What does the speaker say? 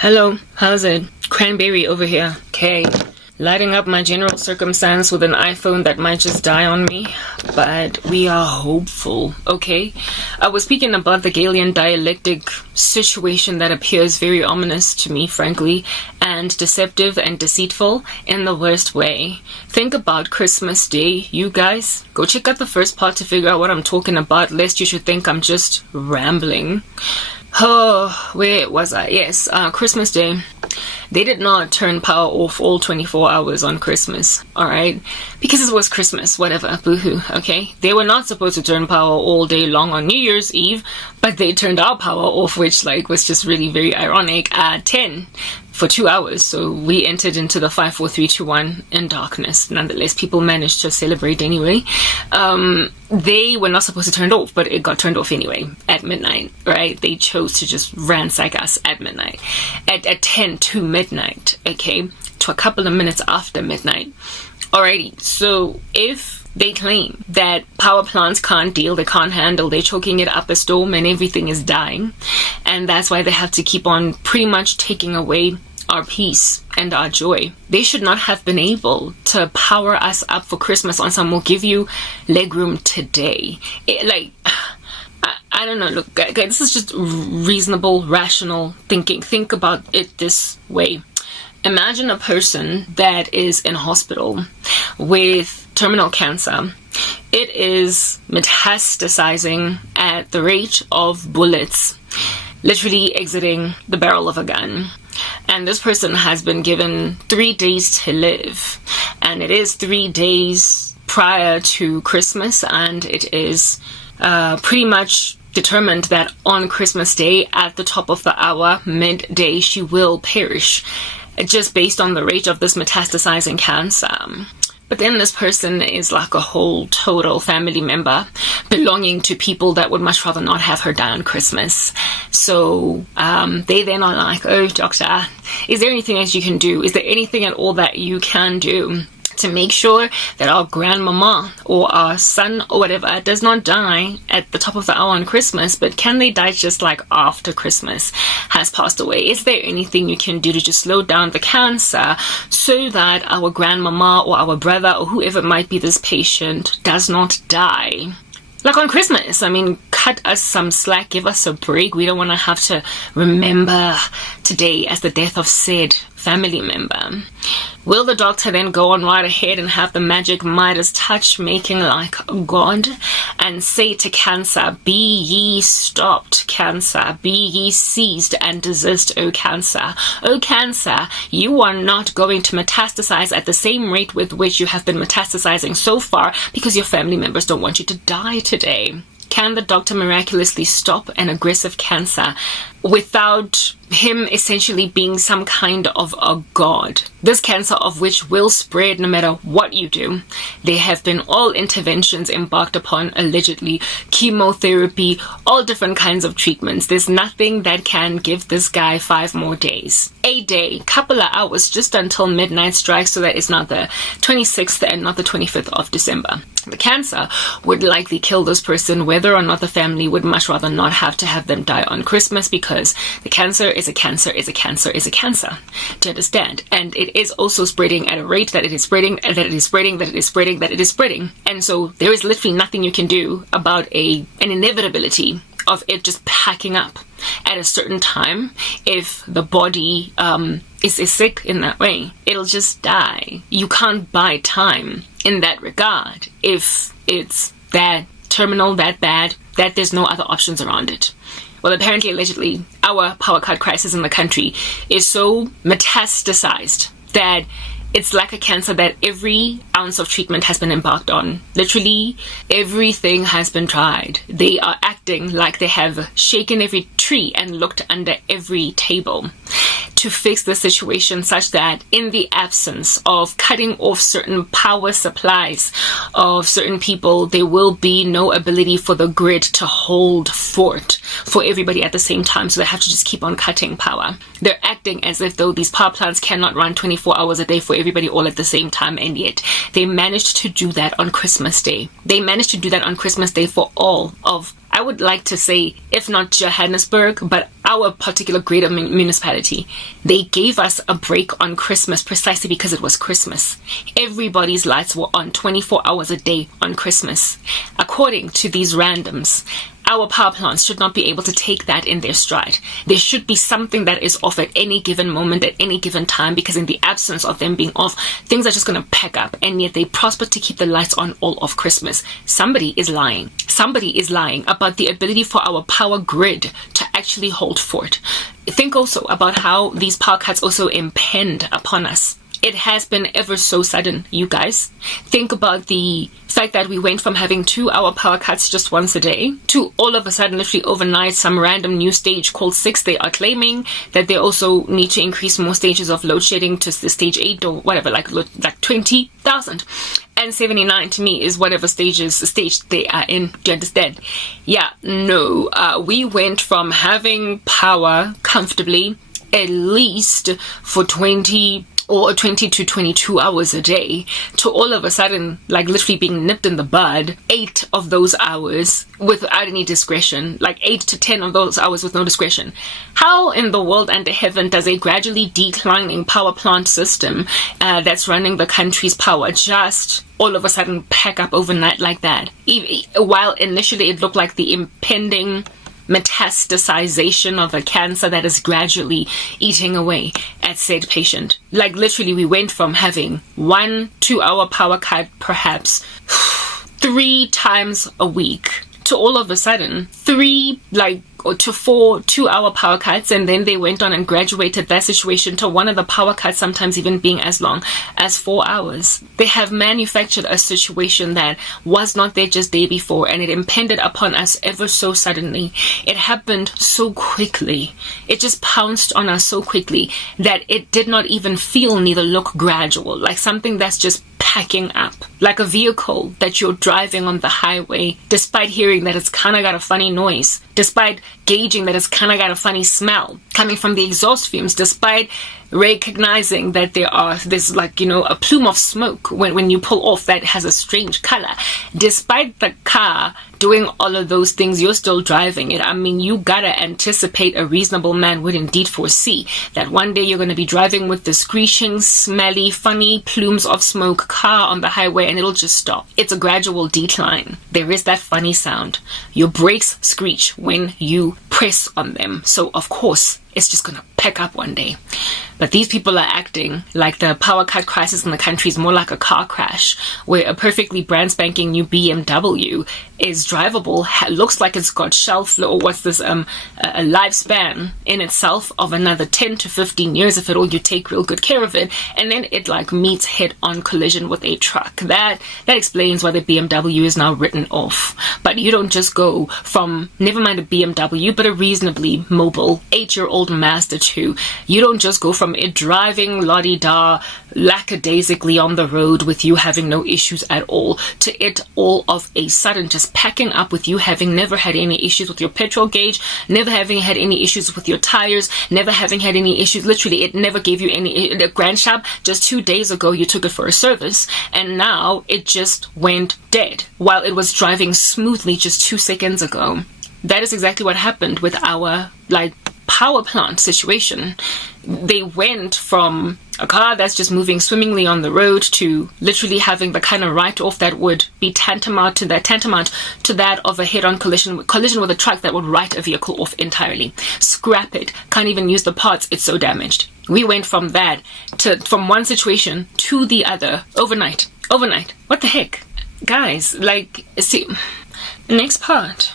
Hello, how's it? Cranberry over here. Okay. Lighting up my general circumstance with an iPhone that might just die on me, but we are hopeful, okay? I was speaking about the Galilean dialectic situation that appears very ominous to me, frankly, and deceptive and deceitful in the worst way. Think about Christmas Day, you guys. Go check out the first part to figure out what I'm talking about, lest you should think I'm just rambling. Oh, where was I? Yes, Christmas Day. They did not turn power off all 24 hours on Christmas, alright? Because it was Christmas, whatever, boohoo, okay? They were not supposed to turn power all day long on New Year's Eve, but they turned our power off, which, was just really very ironic, at 10 for 2 hours. So we entered into the 5, 4, 3, 2, 1 in darkness. Nonetheless, people managed to celebrate anyway. They were not supposed to turn it off, but it got turned off anyway at midnight, right? They chose to just ransack us at midnight. At 10 to midnight, okay? To a couple of minutes after midnight. Alrighty, so if they claim that power plants can't deal, they can't handle, they're choking it up a storm and everything is dying, and that's why they have to keep on pretty much taking away our peace and our joy. They should not have been able to power us up for Christmas on some, we'll give you legroom today. I don't know, look, guys, this is just reasonable, rational thinking. Think about it this way. Imagine a person that is in hospital with terminal cancer. It is metastasizing at the rate of bullets, literally exiting the barrel of a gun. And this person has been given 3 days to live. And it is 3 days prior to Christmas, and it is pretty much determined that on Christmas Day, at the top of the hour, midday, she will perish, just based on the rate of this metastasizing cancer. But then this person is like a whole total family member belonging to people that would much rather not have her die on Christmas. So they then are like, oh, doctor, is there anything else you can do? Is there anything at all that you can do to make sure that our grandmama or our son or whatever does not die at the top of the hour on Christmas, but can they die just like after Christmas has passed away? Is there anything you can do to just slow down the cancer so that our grandmama or our brother or whoever might be this patient does not die? Like on Christmas, I mean, cut us some slack, give us a break. We don't want to have to remember today as the death of said family member. Will the doctor then go on right ahead and have the magic Midas touch, making like God, and say to cancer, be ye stopped, cancer, be ye seized and desist, O cancer. O cancer, you are not going to metastasize at the same rate with which you have been metastasizing so far because your family members don't want you to die today. Can the doctor miraculously stop an aggressive cancer without him essentially being some kind of a god? This cancer of which will spread no matter what you do. There have been all interventions embarked upon, allegedly, chemotherapy, all different kinds of treatments. There's nothing that can give this guy 5 more days. A day, couple of hours, just until midnight strikes, so that it's not the 26th and not the 25th of December. The cancer would likely kill this person, whether or not the family would much rather not have to have them die on Christmas, because the cancer is a cancer is a cancer is a cancer. Do you understand? And it is also spreading at a rate that it is spreading, and that it is spreading, that it is spreading, that it is spreading. And so there is literally nothing you can do about an inevitability of it just packing up at a certain time. If the body is sick in that way, it'll just die. You can't buy time in that regard if it's that terminal, that bad, that there's no other options around it. Well, apparently, allegedly, our power cut crisis in the country is so metastasized that it's like a cancer that every ounce of treatment has been embarked on. Literally, everything has been tried. They are acting like they have shaken every tree and looked under every table to fix the situation, such that in the absence of cutting off certain power supplies of certain people, there will be no ability for the grid to hold fort for everybody at the same time. So they have to just keep on cutting power. They're acting as if though these power plants cannot run 24 hours a day for everybody all at the same time, and yet they managed to do that on Christmas Day. They managed to do that on Christmas Day for all of, I I would like to say, if not Johannesburg, but our particular greater municipality, they gave us a break on Christmas precisely because it was Christmas. Everybody's lights were on 24 hours a day on Christmas. According to these randoms, our power plants should not be able to take that in their stride. There should be something that is off at any given moment, at any given time, because in the absence of them being off, things are just going to pack up, and yet they prosper to keep the lights on all of Christmas. Somebody is lying. Somebody is lying about the ability for our power grid to actually hold fort. Think also about how these power cuts also impend upon us. It has been ever so sudden, you guys. Think about the fact that we went from having 2-hour power cuts just once a day to all of a sudden, literally overnight, some random new stage called 6. They are claiming that they also need to increase more stages of load shedding to the stage 8 or whatever, like 20,000. And 79 to me is whatever stage they are in. Do you understand? Yeah, no. We went from having power comfortably at least for 20 to 22 hours a day to all of a sudden, like literally being nipped in the bud 8 of those hours without any discretion, like 8 to 10 of those hours with no discretion. How in the world under heaven does a gradually declining power plant system that's running the country's power just all of a sudden pack up overnight like that? While initially it looked like the impending metastasization of a cancer that is gradually eating away at said patient. Like literally we went from having 1 2-hour power cut perhaps 3 times a week to all of a sudden 3 to 4 2-hour power cuts, and then they went on and graduated that situation to one of the power cuts sometimes even being as long as 4 hours. They have manufactured a situation that was not there just day before, and it impended upon us ever so suddenly. It happened so quickly. It just pounced on us so quickly that it did not even feel neither look gradual, like something that's just packing up, like a vehicle that you're driving on the highway, despite hearing that it's kind of got a funny noise, despite gauging that it's kind of got a funny smell coming from the exhaust fumes, despite recognizing that there's like, a plume of smoke when you pull off that has a strange color. Despite the car doing all of those things, you're still driving it. I mean, you gotta anticipate, a reasonable man would indeed foresee that one day you're going to be driving with the screeching, smelly, funny plumes of smoke car on the highway, and it'll just stop. It's a gradual decline. There is that funny sound. Your brakes screech when you press on them. So of course, it's just going to pack up one day. But these people are acting like the power cut crisis in the country is more like a car crash, where a perfectly brand spanking new BMW is drivable, looks like it's got a lifespan in itself of another 10 to 15 years if at all you take real good care of it, and then it like meets head-on collision with a truck. That explains why the BMW is now written off. But you don't just go from, never mind a BMW, but a reasonably mobile 8-year-old Mazda 2. You don't just go from it driving la-di-da lackadaisically on the road with you having no issues at all to it all of a sudden just packing up with you having never had any issues with your petrol gauge, never having had any issues with your tires, never having had any issues. Literally, it never gave you any. The Grand Shop, just 2 days ago you took it for a service, and now it just went dead while it was driving smoothly just 2 seconds ago. That is exactly what happened with our power plant situation. They went from a car that's just moving swimmingly on the road to literally having the kind of write-off that would be tantamount to that of a head-on collision with a truck that would write a vehicle off entirely. Scrap it. Can't even use the parts. It's so damaged. We went from from one situation to the other overnight. What the heck? Guys, see, next part.